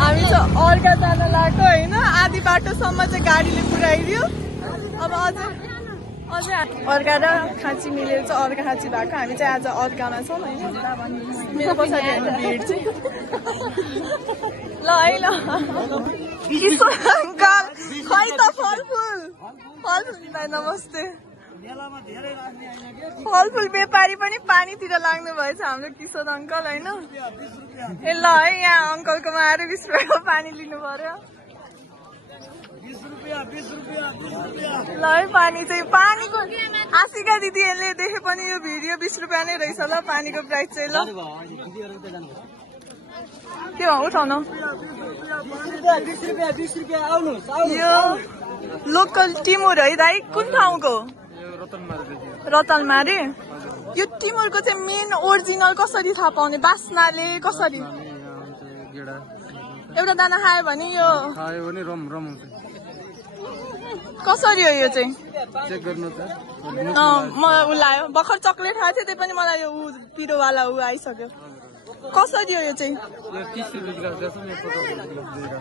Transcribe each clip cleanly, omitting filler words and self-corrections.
हामी चाहिँ अर्का जान लाग्यो होइन आधी बाटोसम्म चाहिँ गाडीले पुऱ्याइदियो अब अझै अर्का र खाँची मिलेर चाहिँ अर्का खाँची भएको हामी चाहिँ आज अर्कामा छौँ होइन मेरो पछाडि होइन भिड चाहिँ ल है ल अङ्कल खै त फलफुल भाइ नमस्ते फलफुल व्यापारी पनि पानीतिर लाग्नु भएछ हाम्रो किशोर अङ्कल होइन ए ल है यहाँ अङ्कलकोमा आएर 20 रुपियाँको पानी लिनु पर्यो ल है पानी चाहिँ पानीको आशिका दिदीहरूले देखे पनि यो भिडियो 20 रुपियाँ नै रहेछ ल पानीको प्राइस चाहिँ ल के हो उठाउनु यो लोकल टिमुर है दाइ कुन ठाउँको रतनमारे यो टिमुरको चाहिँ मेन ओरिजिनल कसरी थाहा पाउने बास्नाले कसरी एउटा दाना खायो भने यो कसरी हो यो चाहिँ मलाई उलायो भर्खर चक्लेट खाएको थियो त्यही पनि मलाई यो पिरोवाला आइसक्यो कसरी हो यो चाहिँ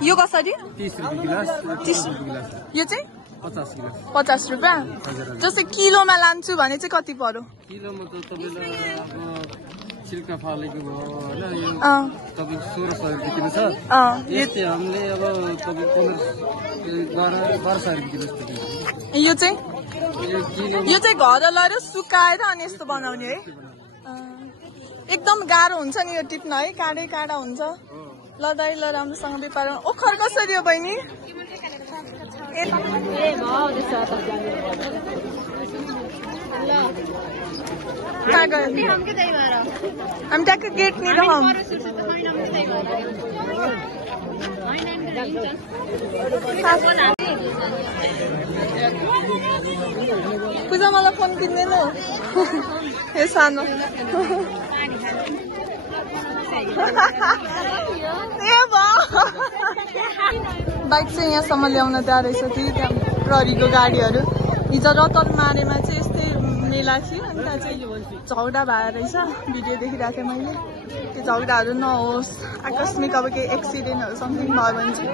यो कसरी 30 यो चाहिँ 50 रुपियाँ जस्तै किलोमा लान्छु भने चाहिँ कति पर्यो किलोमा त तपाईलाई अब छिल्का फालेको भयो हैन यो तपाईको 1600 रुपैयाँ किलो छ यस्तै हामीले अब तपाईको 1200 रुपैयाँ किलो जस्तो यो चाहिँ घर लगेर सुकाएर अनि यस्तो बनाउने है एकदम गाह्रो हुन्छ नि यो टिप्न है काँडा हुन्छ ल दाइ ल राम्रोसँग व्यापार ओखर कसरी हो बहिनी हम टक्क गेट नहीं रहा पूजा मलाई फोन किन्दैन ए सानो बाइक चाहिँ यहाँसम्म ल्याउन त्यहाँ रहेछ कि त्यहाँ प्रहरीको गाडीहरू हिजो रतनमारेमा चाहिँ यस्तै मेला थियो अनि त्यहाँ चाहिँ झगडा भएर रहेछ भिडियो देखिरहेको थिएँ मैले त्यो झगडाहरू नहोस् आकस्मिक अब केही एक्सिडेन्टहरू समथिङ भयो भने चाहिँ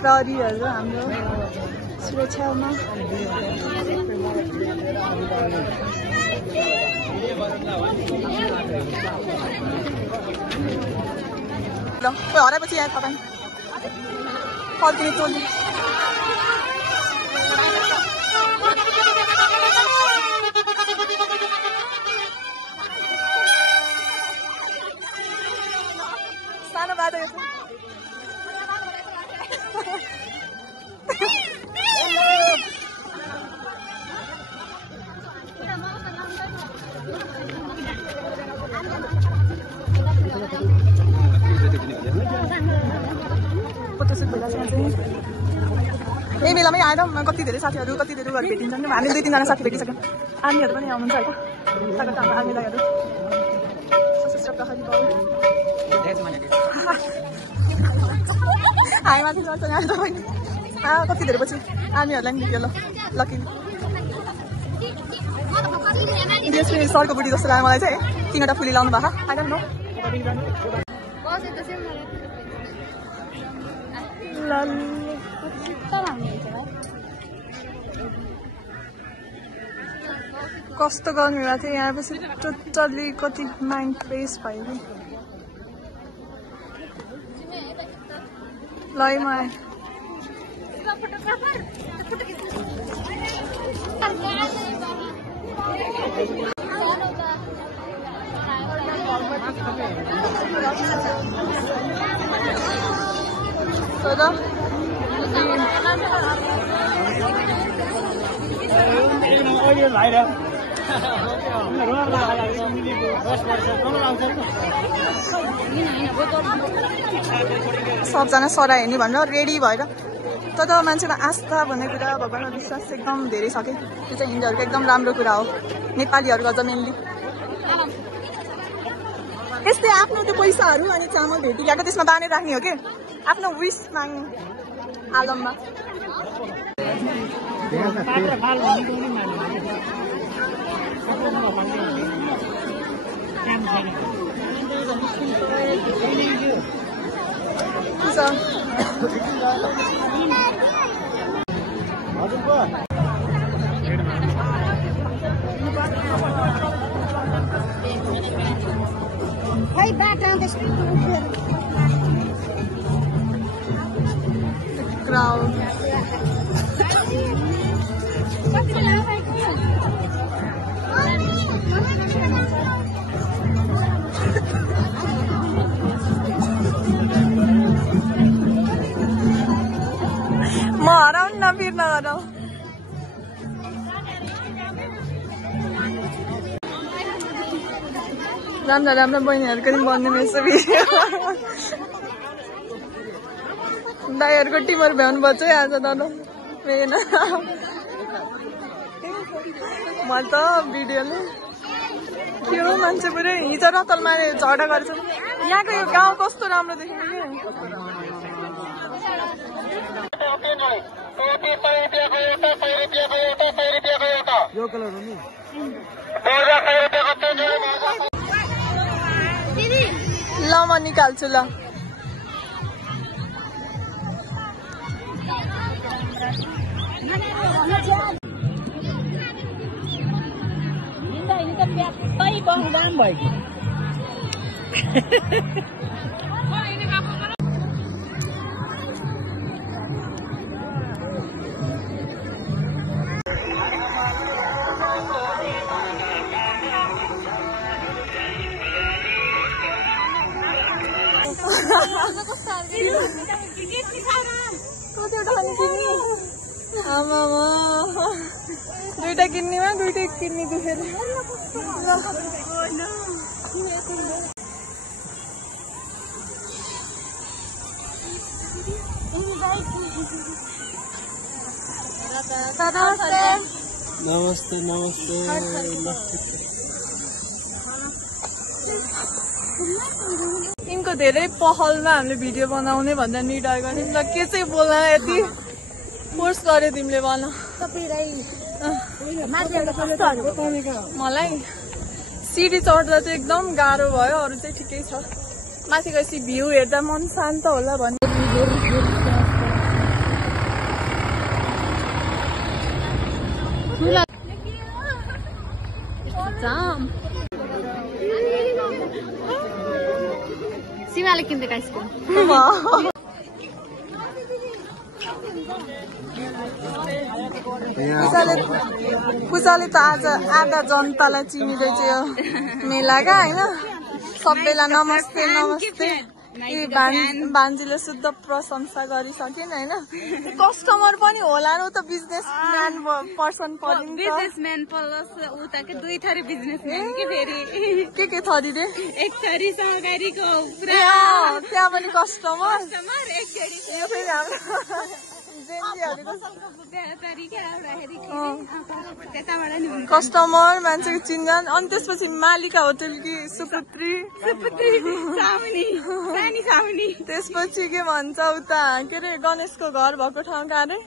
प्रहरीहरू हाम्रो सुरक्षामा ल हराएपछि यहाँ तपाईँ फर्किने टोली सानो बाटो यही बेलामै आएर कति धेरै साथीहरू कति धेरै घर भेटिन्छन् हामी 2-3 जना साथी भेटिसक्यौँ आर्मीहरू पनि आउनुहुन्छ है स्वागत हाम्रो आर्मी दाइहरू सशस्त्र प्रहरी बल हामी माथि चढ्छ यहाँ तपाईँ कति धेरै पछि आर्मीहरूलाई नि देख्यो ल लकी डिएसपी सरको बुढी जस्तो लाग्यो मलाई चाहिँ 3वटा फुली लाउनु भएको आइडन नो कस्तो गर्नु भएको थियो यहाँ पछि टोटल्ली कति माइन्ड फ्रेस भयो कि ल म आएँ सबजना सरा हेर्ने भनेर रेडी भएर तर मान्छेमा आस्था भन्ने कुरा भगवानमा विश्वास एकदम धेरै छ कि त्यो चाहिँ हिन्दूहरूको एकदम राम्रो कुरा हो नेपालीहरूको अझ मेनली यस्तै आफ्नो त्यो पैसाहरू अनि चामल भेटी ल्याएको त्यसमा बाँधेर राख्ने हो कि आफ्नो विस माग्ने आलममा Hey, back down the street. Crowd. म हराउन न भिड नगरौ राम्रा राम्रा बहिनीहरूको नि बन्ने रहेछ भिडियो दाइहरूको टिमहरू भ्याउनु पर्छ है आज दादा मेन म त भिडियोले के हो मान्छे पुरै हिजो रतलमा झगडा गर्छ यहाँको यो गाउँ कस्तो राम्रो देखिन्छ यो कलर हो नि ल म निकाल्छु ल दुईटा किन्नेमा दुईटै किन्ने दुखेर नमस्ते नमस्ते यिनको धेरै पहलमा हामीले भिडियो बनाउने भन्दा निडर गर्ने ल के चाहिँ बोल्न यति फोर्स गर्यो तिमीले भन मलाई सिडी चढ्दा चाहिँ एकदम गाह्रो भयो अरू चाहिँ ठिकै छ माथि गएपछि भ्यू हेर्दा मन शान्त होला भन्ने सीमाले किन्दै आइसक्रिम पूजाले त आज आधा जनतालाई चिनिँदैछ यो मेलाका होइन सबैलाई नमस्ते नमस्ते भान्जीले शुद्ध प्रशंसा गरिसकिन् होइन कस्टमर पनि होला न त बिजनेसम्यान पर्सन बिजनेसम्यान प्लस उता के दुई थरी बिजनेसम्यान के फेरि के थरी रे एक थरी सहकारीको पुरा त्यहाँ पनि कस्टमर एक थरी यो फेरि हाम्रो कस्टमर मान्छेको चिन्जान अनि त्यसपछि मालिका होटल कि सुपुत्री त्यसपछि के भन्छ उता के अरे गणेशको घर भएको ठाउँ कहाँ अरे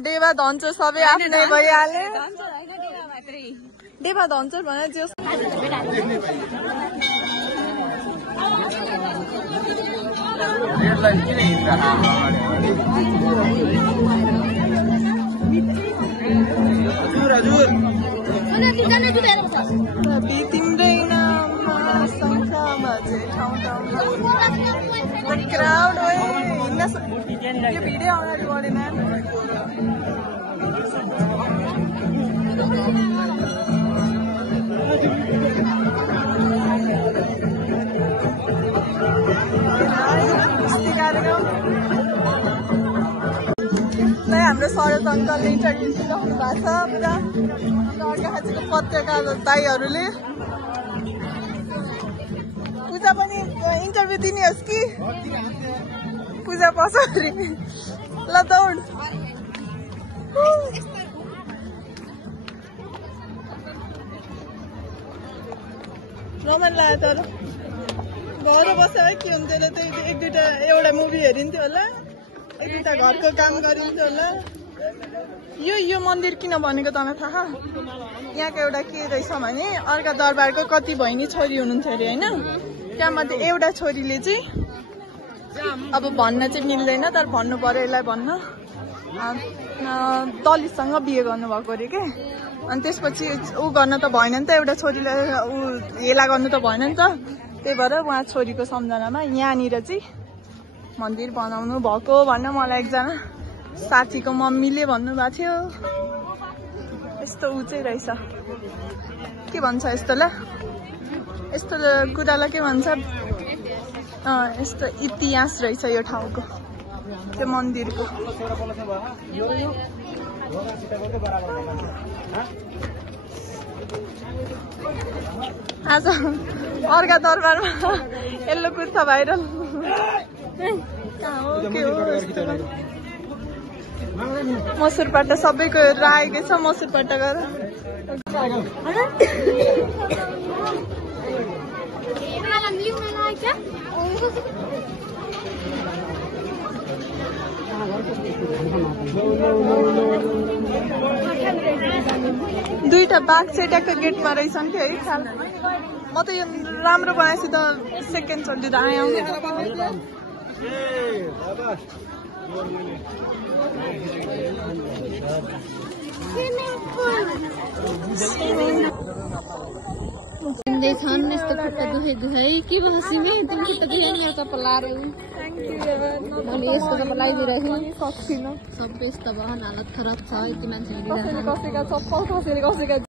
डेवा धन्चोर सबै आफ्नै भइहाले डेवा धन्चोर भनेर जे तिम्रै नाममा संख्यामा चाहिँ ठाउँ ठाउँमा क्राउड हो हिँड्न यो भिडियो अगाडि बढेन हाम्रो शरद अङ्कलले इन्टरभ्यू दिइराख्नु भएको छ पुरा अर्घाखाँचीको पत्रकार दाईहरूले पूजा पनि इन्टरभ्यू दिने होस् कि पूजा पछाडि ल दौड रमाइलो लाग्यो तर घर बसेर के हुन्थ्यो होला त्यही एक दुईटा एउटा मुभी हेरिन्थ्यो होला एक दुईटा घरको काम गरिन्थ्यो होला यो मन्दिर किन भनेको तँलाई थाहा यहाँको एउटा के रहेछ भने अर्का दरबारको कति बहिनी छोरी हुनुहुन्थ्यो अरे होइन त्यहाँमध्ये एउटा छोरीले चाहिँ अब भन्न चाहिँ मिल्दैन तर भन्नु पर्यो यसलाई भन्न दलितसँग बिहे गर्नुभएको अरे के अनि त्यसपछि ऊ गर्न त भएन नि त एउटा छोरीलाई ऊ हेला गर्नु त भएन नि त त्यही भएर उहाँ छोरीको सम्झनामा यहाँनिर चाहिँ मन्दिर बनाउनु भएको भन्न मलाई एकजना साथीको मम्मीले भन्नुभएको थियो यस्तो ऊ चाहिँ रहेछ के भन्छ यस्तोलाई यस्तो कुरालाई के भन्छ यस्तो इतिहास रहेछ यो ठाउँको त्यो मन्दिरको आज अर्का दरबारमा यल्लो कुर्ता भाइरल मसुरपाटा सबैको राखेकै छ मसुरपाटा गरेर दुईटा बाघ चाहिँ ट्याक्क गेटमा रहेछन् कि है ख्याल म त यो राम्रो बनाएछु त सेकेन्ड चोटि त आएँ छन् यस्तो खुट्टा दुखै दुखै के बसिमे तिमी खुट्टा दुखै नि एउटा पलाएर मैले यस्तो त पलाइदिरहेको सक्दिनँ सबै यस्तो भयो हालत खराब छ यति मान्छेले कसैका चप्पल कसैले कसैका